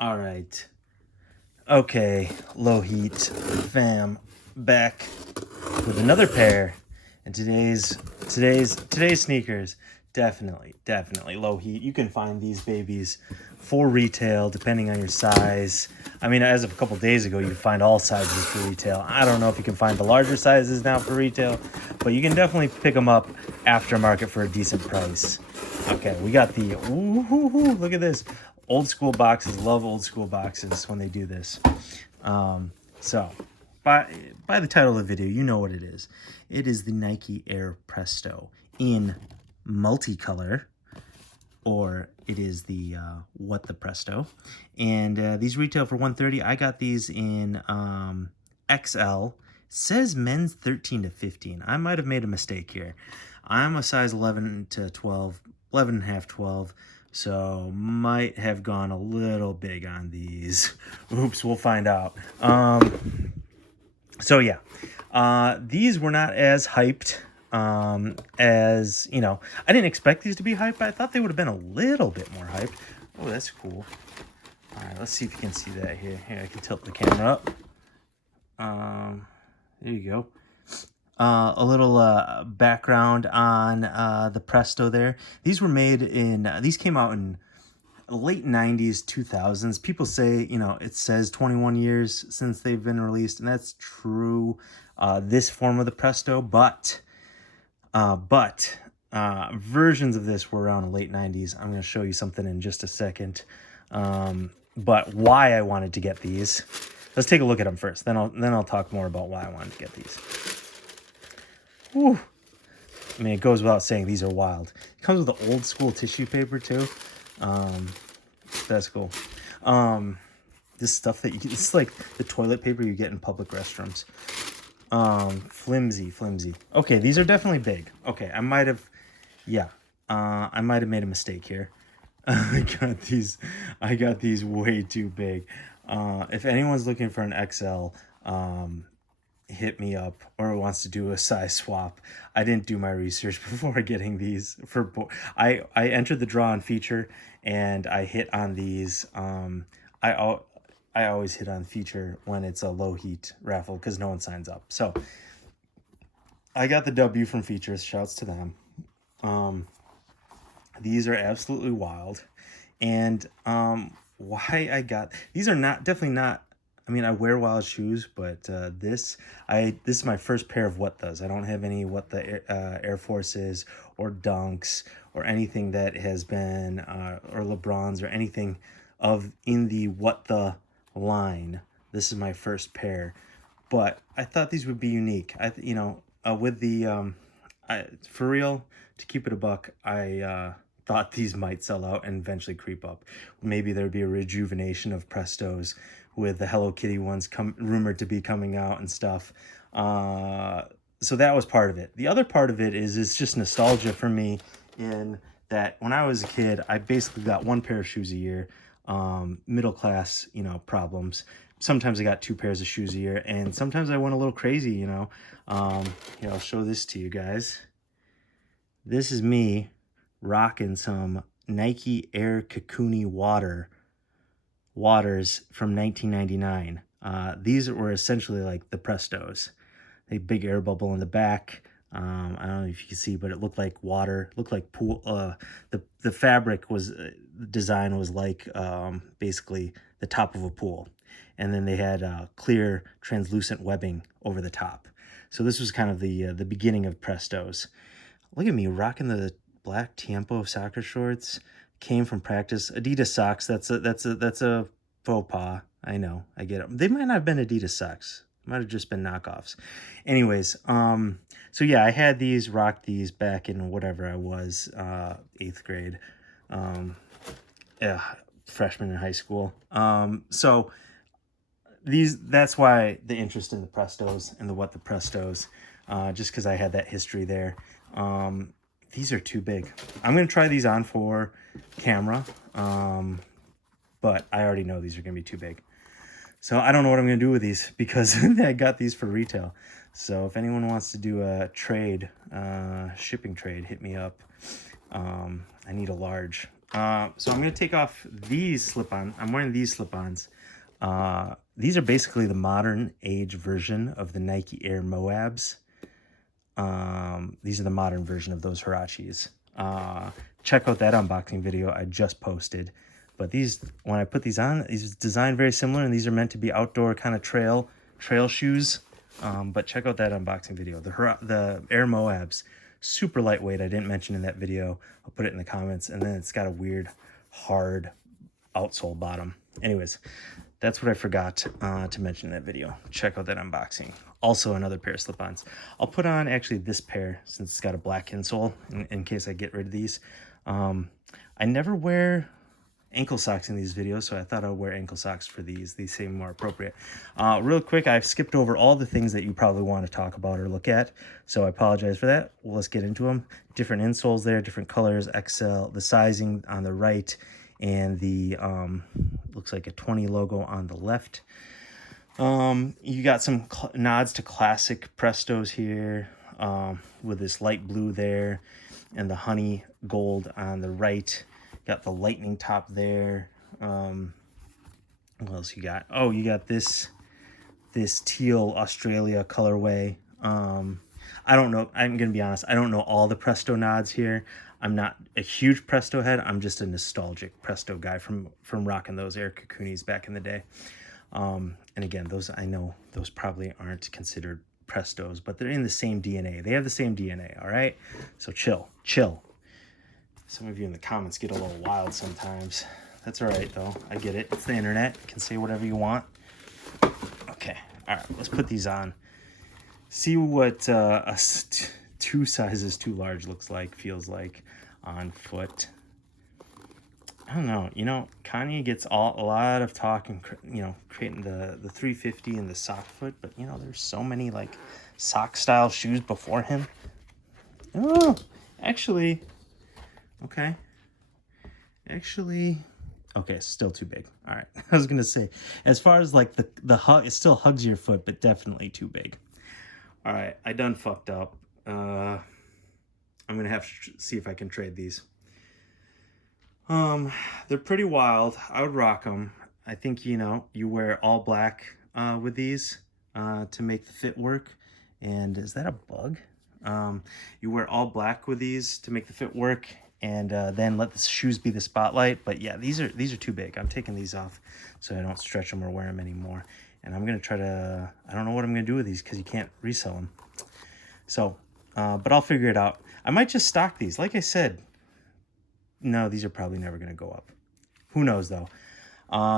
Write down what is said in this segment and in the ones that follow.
All right. Okay, Lowheat fam, back with another pair. And today's sneakers, definitely Lowheat. You can find these babies for retail depending on your size. I mean, as of a couple days ago, you could find all sizes for retail. I don't know if you can find the larger sizes now for retail, but you can definitely pick them up aftermarket for a decent price. Okay, we got the look at this. Old school boxes. Love old school boxes when they do this. So by the title of the video, you know what it is. It is the Nike Air Presto in multicolor, or it is the What the Presto. And these retail for $130. I got these in XL. Says men's 13 to 15. I might have made a mistake here. I'm a size 11 to 12, 11 and a half, 12. So might have gone a little big on these. Oops, we'll find out. So yeah, these were not as hyped as, I didn't expect these to be hyped. I thought they would have been a little bit more hyped. Oh, that's cool. All right, let's see if you can see that here. Here, I can tilt the camera up. There you go. A little background on the Presto there. These were made in, these came out in late 90s, 2000s. People say, it says 21 years since they've been released, and that's true. This form of the Presto, but versions of this were around the late 90s. I'm going to show you something in just a second. But why I wanted to get these, let's take a look at them first. Then I'll talk more about why I wanted to get these. Whew. I mean, it goes without saying, these are wild. It comes with the old school tissue paper too. That's cool. This stuff that it's like the toilet paper you get in public restrooms. Flimsy. Okay, these are definitely big. Okay, I might have made a mistake here. I got these way too big. If anyone's looking for an XL, hit me up, or wants to do a size swap. I didn't do my research before getting these. I entered the draw and feature, and I hit on these. I always hit on feature when it's a Lowheat raffle because no one signs up. So I got the W from features. Shouts to them. These are absolutely wild, and why I got these are definitely not. I mean, I wear wild shoes, but this is my first pair of What Does. I don't have any What the Air Forces or Dunks or anything that has been or LeBrons or anything in the What the line. This is my first pair, but I thought these would be unique. With the for real, to keep it a buck, I thought these might sell out and eventually creep up. Maybe there'd be a rejuvenation of Prestos with the Hello Kitty ones rumored to be coming out and stuff. So that was part of it. The other part of it is it's just nostalgia for me, in that when I was a kid, I basically got one pair of shoes a year. Middle class, problems. Sometimes I got two pairs of shoes a year, and sometimes I went a little crazy, Here, I'll show this to you guys. This is me rocking some Nike Air Cocoony Waters from 1999. These were essentially like the Prestos. They big air bubble in the back. I don't know if you can see, but it looked like water, looked like pool. The fabric was, the design was like basically the top of a pool. And then they had clear translucent webbing over the top. So this was kind of the beginning of Prestos. Look at me rocking the black Tiempo soccer shorts. Came from practice. Adidas socks. That's a faux pas. I know. I get it. They might not have been Adidas socks. Might have just been knockoffs. Anyways, so yeah, I had these, rocked these back in whatever I was, 8th grade. Freshman in high school. So that's why the interest in the Prestos and the What the Prestos, just because I had that history there. These are too big. I'm going to try these on for camera, but I already know these are going to be too big. So I don't know what I'm going to do with these because I got these for retail. So if anyone wants to do a trade, shipping trade, hit me up. I need a large. So I'm going to take off these slip-on. I'm wearing these slip-ons. These are basically the modern age version of the Nike Air Moabs. These are the modern version of those Huaraches. Check out that unboxing video I just posted. But these, when I put these on, these designed very similar, and these are meant to be outdoor kind of trail shoes. But check out that unboxing video. The Air Moabs, super lightweight. I didn't mention in that video. I'll put it in the comments. And then it's got a weird, hard outsole bottom. Anyways, that's what I forgot to mention in that video. Check out that unboxing. Also another pair of slip-ons. I'll put on actually this pair since it's got a black insole in case I get rid of these. I never wear ankle socks in these videos, so I thought I'd wear ankle socks for these. These seem more appropriate. Real quick, I've skipped over all the things that you probably want to talk about or look at, so I apologize for that. Well, let's get into them. Different insoles there, different colors, XL, the sizing on the right, and the looks like a 20 logo on the left. You got some nods to classic Prestos here, with this light blue there and the honey gold on the right. Got the lightning top there. What else you got? Oh, you got this teal Australia colorway. I don't know. I'm gonna be honest. I don't know all the Presto nods here. I'm not a huge Presto head. I'm just a nostalgic Presto guy from rocking those Air Cocoonis back in the day. And again, those, I know those probably aren't considered Prestos, but they're in the same DNA. They have the same DNA. All right. So chill. Some of you in the comments get a little wild sometimes. That's all right, though. I get it. It's the internet. You can say whatever you want. Okay. All right. Let's put these on. See what two sizes too large looks like, feels like on foot. I don't know. You know, Kanye gets a lot of talk and, you know, creating the 350 and the sock foot. But, you know, there's so many, like, sock-style shoes before him. Oh, actually... Okay. Actually, okay, still too big. All right. I was going to say, as far as like the hug, it still hugs your foot, but definitely too big. All right. I done fucked up. I'm going to have to see if I can trade these. They're pretty wild. I would rock them. I think, you know, you wear all black with these to make the fit work. And is that a bug? You wear all black with these to make the fit work. And then let the shoes be the spotlight. But yeah, these are too big. I'm taking these off so I don't stretch them or wear them anymore. And I'm going to try to, I don't know what I'm going to do with these because you can't resell them. So, but I'll figure it out. I might just stock these. Like I said, no, these are probably never going to go up. Who knows though?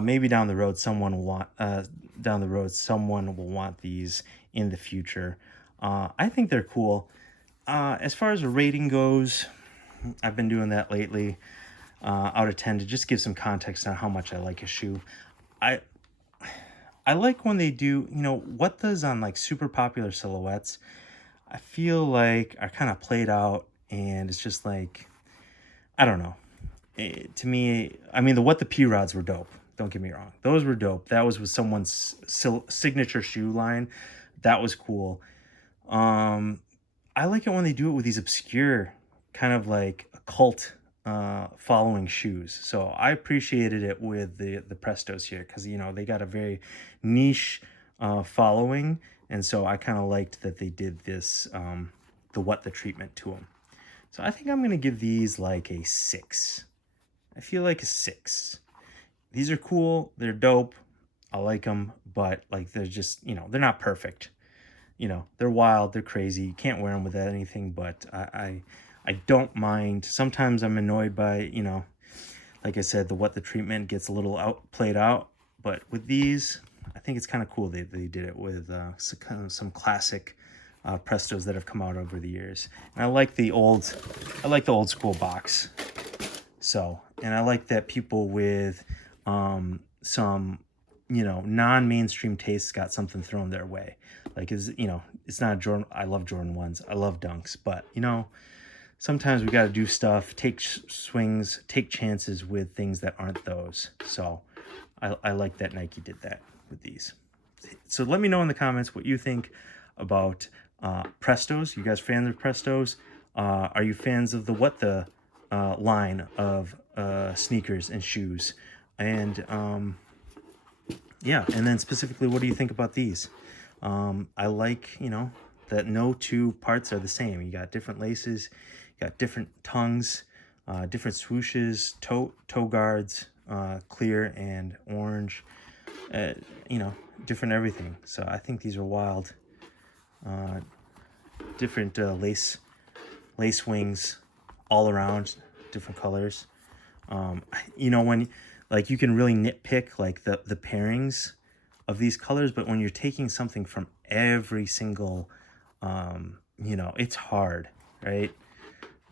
Maybe down the road, someone will want these in the future. I think they're cool. As far as a rating goes, I've been doing that lately, out of 10 to just give some context on how much I like a shoe. I like when they do, you know, what does on like super popular silhouettes, I feel like are kind of played out and it's just like, I don't know. To me, I mean, the P-Rods were dope. Don't get me wrong. Those were dope. That was with someone's signature shoe line. That was cool. I like it when they do it with these obscure kind of like a cult following shoes. So I appreciated it with the Prestos here because, you know, they got a very niche following. And so I kind of liked that they did this, the treatment to them. So I think I'm going to give these like a 6. I feel like a 6. These are cool. They're dope. I like them, but like they're just, you know, they're not perfect. You know, they're wild. They're crazy. You can't wear them with anything, but I don't mind. Sometimes I'm annoyed by, you know, like I said, the treatment gets a little played out. But with these, I think it's kind of cool they did it with some classic Prestos that have come out over the years. And I like the old school box. So, and I like that people with some, you know, non-mainstream tastes got something thrown their way. Like, you know, it's not a Jordan. I love Jordan 1s. I love Dunks. But, you know, sometimes we got to do stuff, take swings, take chances with things that aren't those. So I like that Nike did that with these. So let me know in the comments what you think about Prestos. You guys fans of Prestos? Are you fans of the line of sneakers and shoes. And yeah, and then specifically, what do you think about these? I like, you know, that no two parts are the same. You got different laces, you got different tongues, different swooshes, toe guards, clear and orange, uh, you know, different everything. So I think these are wild. Different lace wings all around, different colors. You know, when like you can really nitpick like the pairings of these colors, but when you're taking something from every single, you know, it's hard, right?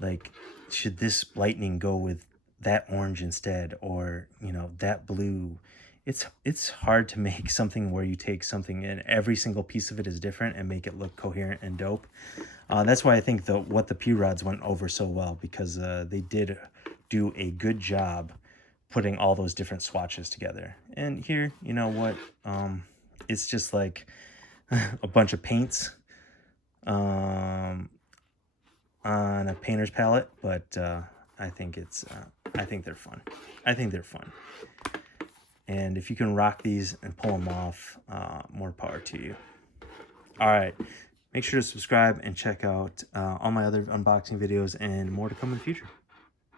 Like, should this lightning go with that orange instead, or you know, that blue? It's hard to make something where you take something and every single piece of it is different and make it look coherent and dope. That's why I think what the P Rods went over so well, because they did do a good job putting all those different swatches together. And here, you know what? It's just like a bunch of paints um, on a painter's palette, but I think I think they're fun. I think they're fun. And if you can rock these and pull them off, more power to you. All right. Make sure to subscribe and check out all my other unboxing videos and more to come in the future.